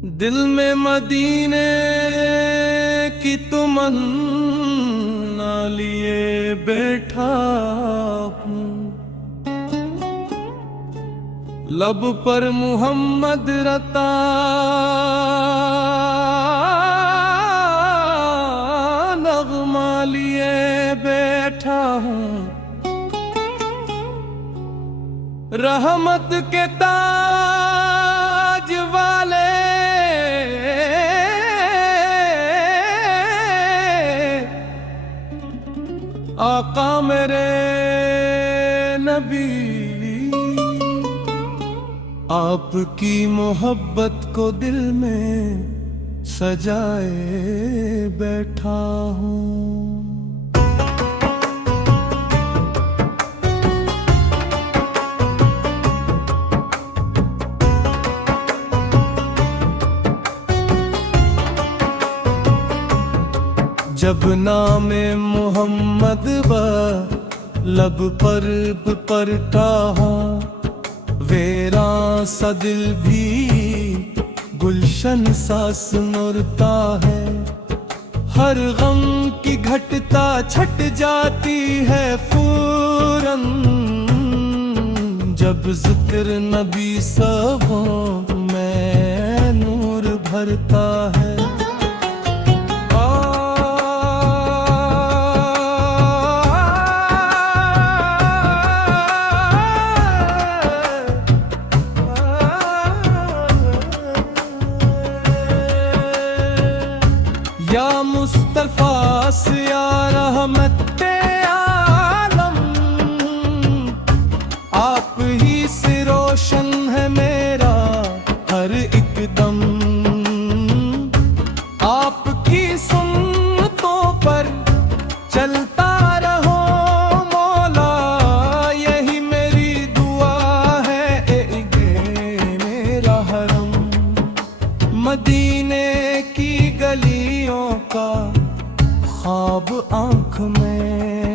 दिल में मदीने की तमन्ना लिए बैठा हूँ। लब पर मोहम्मद रता नगमा लिए बैठा हूँ। रहमत के ताज वाले आका मेरे नबी, आपकी मोहब्बत को दिल में सजाए बैठा हूँ। जब नामे मोहम्मद लब पर पड़ता हो, वेरा सा दिल भी गुलशन सा सुनता है। हर गम की घटता छट जाती है फौरन, जब जिक्र नबी सबों में नूर भरता है। या मुस्तफा या रहमते आलम, आप ही से रोशन है मेरा हर एक दम। आपकी सुन्नतों पर चलता रहो मौला, यही मेरी दुआ है ए मेरा हरम। मदीने की गलियों का ख्वाब आंख में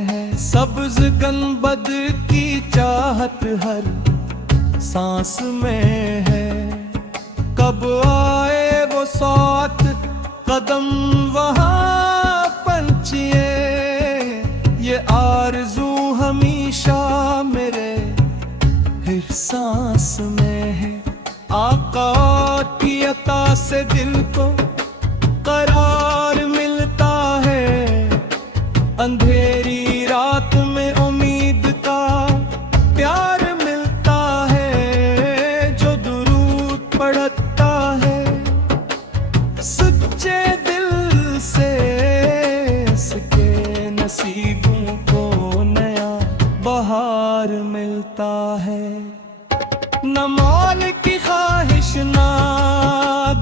है, सब्ज गंबद की चाहत हर सांस में है। कब आए वो साथ कदम वहाँ पंछिए, ये आरज़ू हमेशा मेरे हर सांस में है। आका की अता से दिल को करार मिलता है, अंधेरी रात में उम्मीद का प्यार मिलता है। जो दुरूद पढ़ता है सच्चे दिल से, इसके नसीबों को नया बहार मिलता है। न मौल की ख्वाहिश ना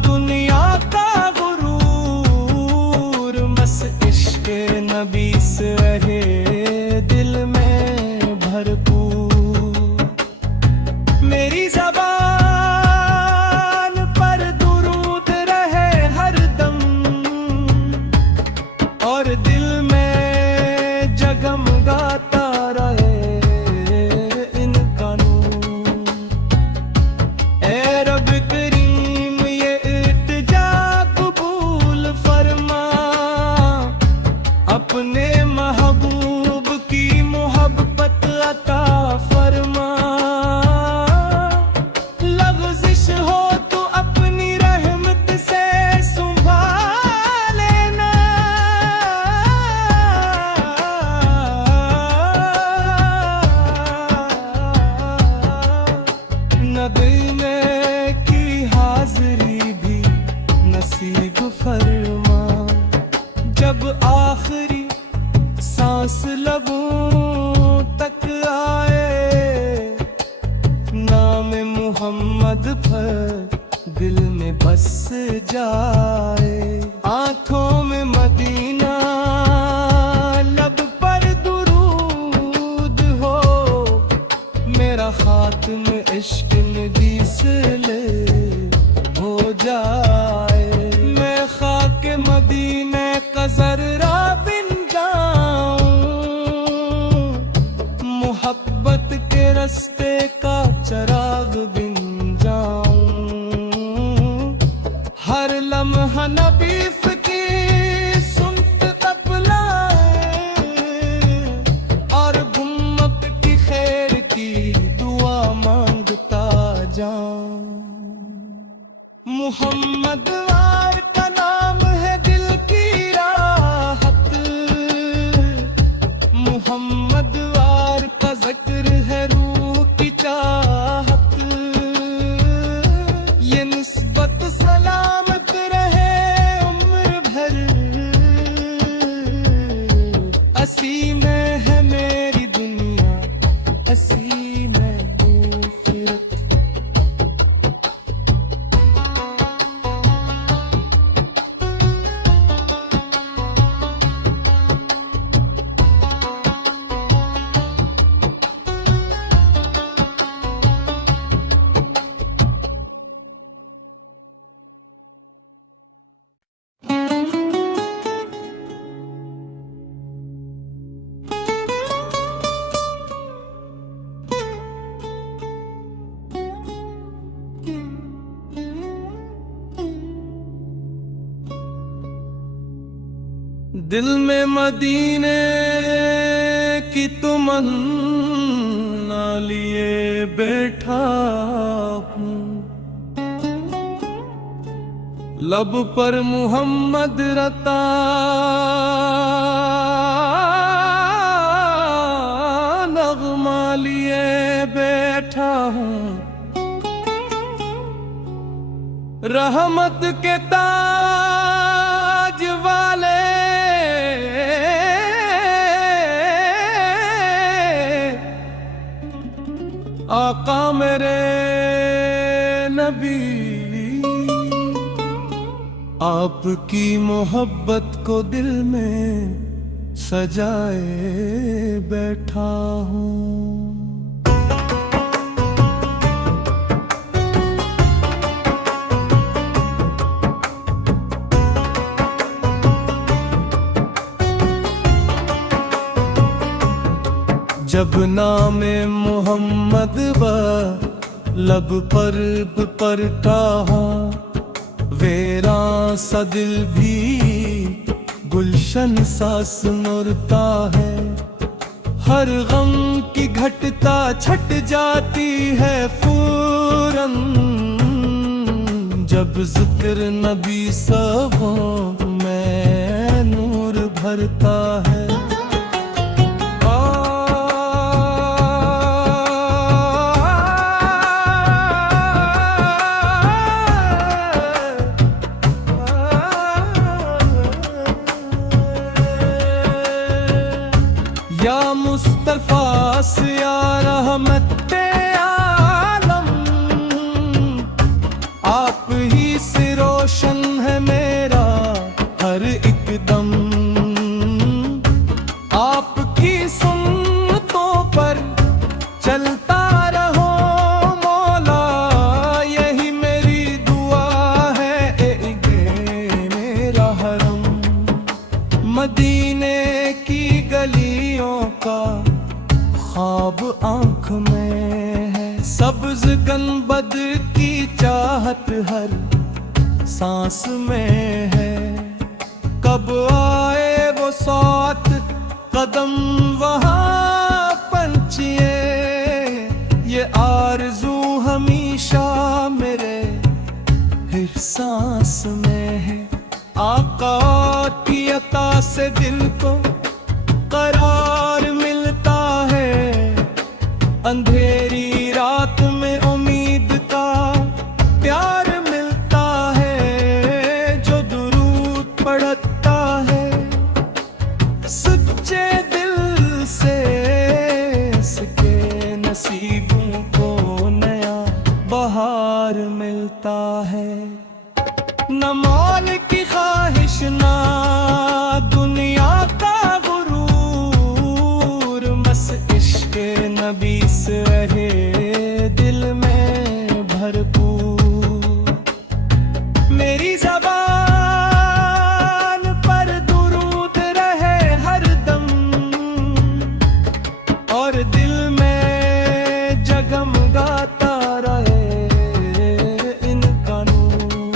दुनिया का गुरूर, बस इश्क़ नबी से रहे दिल में भरपूर। मेरी ज़बान पर दुरूद रहे हर दम, और दिल में जगमगाता रहे इनका नूर। ए रब करीम ये इल्तिजा कबूल फरमा, अपने महबूब की मोहब्बत अता फरमा। लग़ज़िश हो तो अपनी रहमत से संभाल लेना, नबी में की हाज़री भी नसीब फरमा। जब आखिरी सांस लबों तक आए, नाम मोहम्मद पर दिल में बस जाए। आंखों में मदीना लब पर दुरूद हो, मेरा खात्म इश्क नबी से ले हो जाए। मैं खाके मदीने का ज़र्रा बिन जाऊं, मोहब्बत के रास्ते का चराग बिन जाऊं। हनबीफ की सुनत तबलाए और गुम्मत की खैर की दुआ मांगता जाऊं। मोहम्मद वार का नाम है दिल की राहत, मोहम्मद वार का जिक्र है रूह की चाहत। ये निस्बत सलामत रहे उम्र भर, असी में है मेरी दुनिया, असी में आखिरत। दिल में मदीने की तमन्ना लिए बैठा हूँ, लब पर मोहम्मद रता नगमा लिए बैठा हूँ। रहमत के ताज वाले आका मेरे नबी, आपकी मोहब्बत को दिल में सजाए बैठा हूँ। जब नामे मोहम्मद लब पर कहा, वेरां सा दिल भी गुलशन सा सुनरता है। हर गम की घटता छट जाती है फौरन, जब जिक्र नबी सबों में नूर भरता है। या मुस्तफा या रहमत आलम, आप ही से रोशन है मेरा हर एक दम। आपकी सुन्नतों पर चलता रहो मौला, यही मेरी दुआ है ए मेरा हरम। मदीने की गलियों का ख्वाब आंख में है, सब्ज गनबद की चाहत हर सांस में है। कब आए वो साथ कदम वहाँ पंछिए, ये आरज़ू हमेशा मेरे हर सांस में है। आका की अता से दिल को करार मिलता है, अंधेरी रात में उम्मीद का प्यार मिलता है। जो दुरूद पढ़ता है सच्चे दिल से, इसके नसीबों को नया बहार मिलता है। न मौल की ख्वाहिश ना दुनिया का गुरूर, बस इश्क़ नबी से रहे दिल में भरपूर। मेरी ज़बान पर दुरूद रहे हर दम, और दिल में जगमगाता रहे इनका नूर।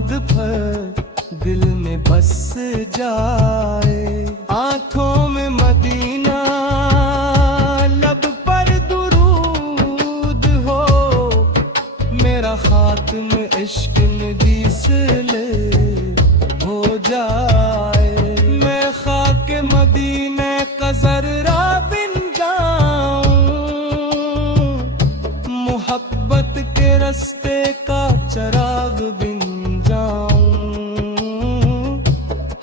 मोहम्मद पर दिल में बस जाए। आंखों में मदीना, लब पर दुरूद हो, मेरा खात्म इश्क नबी से ले हो जाए। मैं खाके मदीने का ज़र्रा बिन जाऊं, मोहब्बत के रास्ते का चराग बिन जाऊं।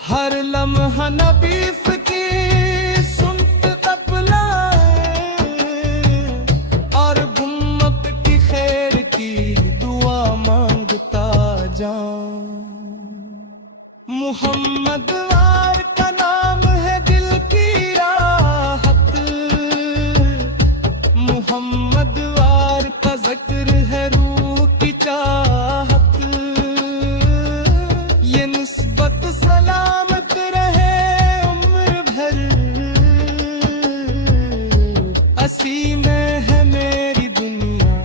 हर लम्हा नबी की सुनत तबलाए, और उम्मत की खैर की दुआ मांगता जाऊं। मोहम्मद वार का नाम है दिल की राहत, मोहम्मद वार का जिक्र है रूह की चाहत। ये निस्बत सलामत रहे उम्र भर, असी में है मेरी दुनिया,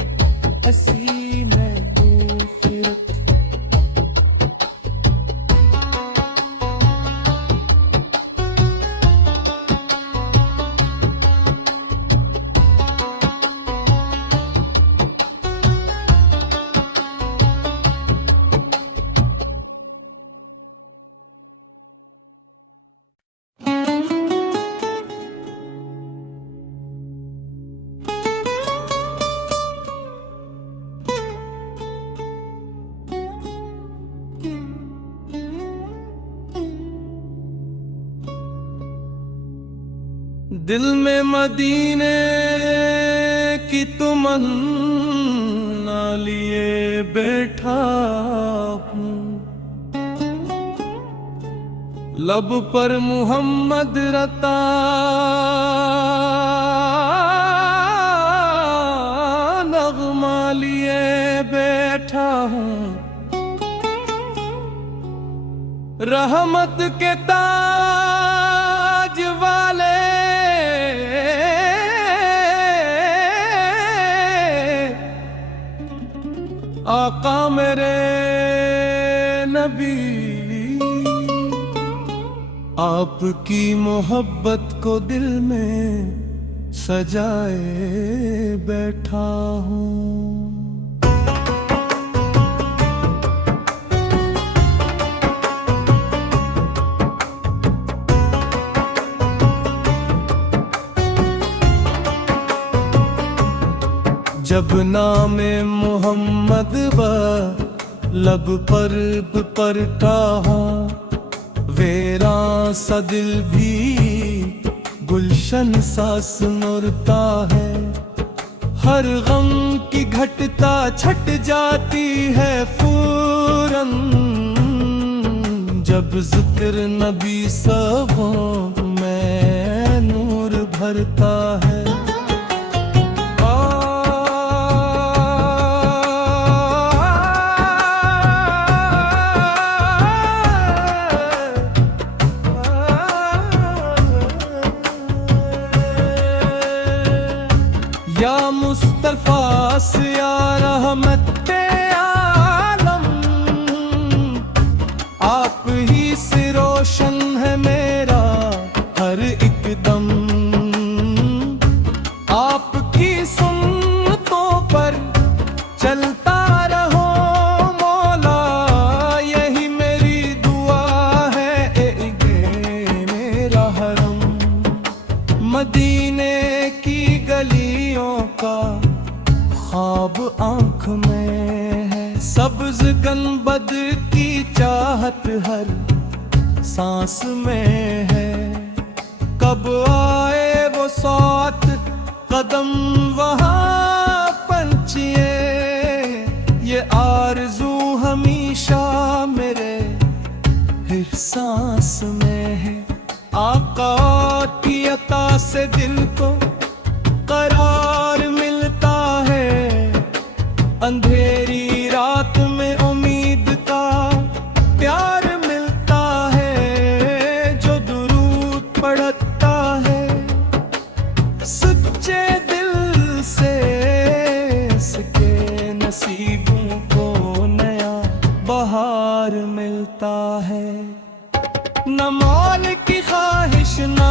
असी में आखिरत। दिल में मदीने की तमन्ना लिए बैठा हूँ, लब पर मोहम्मद रता नगमा लिए बैठा हूँ। रहमत के ताज वाले आका मेरे नबी, आपकी मोहब्बत को दिल में सजाए बैठा हूँ। जब नामे मोहम्मद लब पर पड़ता है, वेरा सा दिल भी गुलशन सा सुनरता है। हर गम की घटता छट जाती है फौरन, जब जिक्र नबी सबों में नूर भरता है। या मुस्तफा से या रहमते आलम, आप ही से रोशन है मेरा हर एक दम। आपकी सुन्नतों पर चलता रहो मौला, यही मेरी दुआ है ए मेरा हरम। मदीने की गलियों का ख्वाब आंख में है, सब्ज गनबद की चाहत हर सांस में है। कब आए वो साथ कदम वहाँ पंछिए, ये आरज़ू हमेशा मेरे हर सांस में है। आका की अता से दिल को करार मिलता है, अंधेरी रात में उम्मीद का प्यार मिलता है। जो दुरूद पढ़ता है सच्चे दिल से, इसके नसीबों को नया बहार प्यार मिलता है। न मौल की ख्वाहिश ना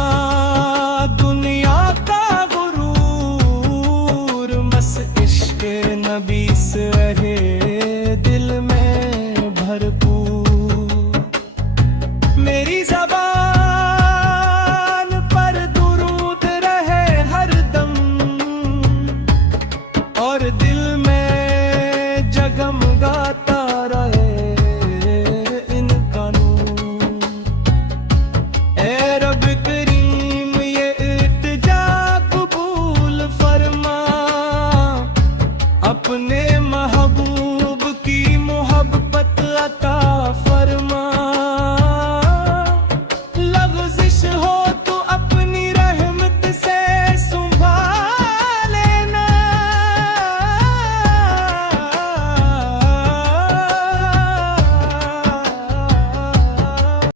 दुनिया का गुरूर, बस इश्क नबी से रहे दिल में भरपूर। मेरी ज़बान पर दुरूद रहे हर दम, और दिल में जगमगाता रहे इनका नूर। ए रब करीम ये इल्तिजा कबूल फरमा, अपने महबूब की मोहब्बत अता फरमा।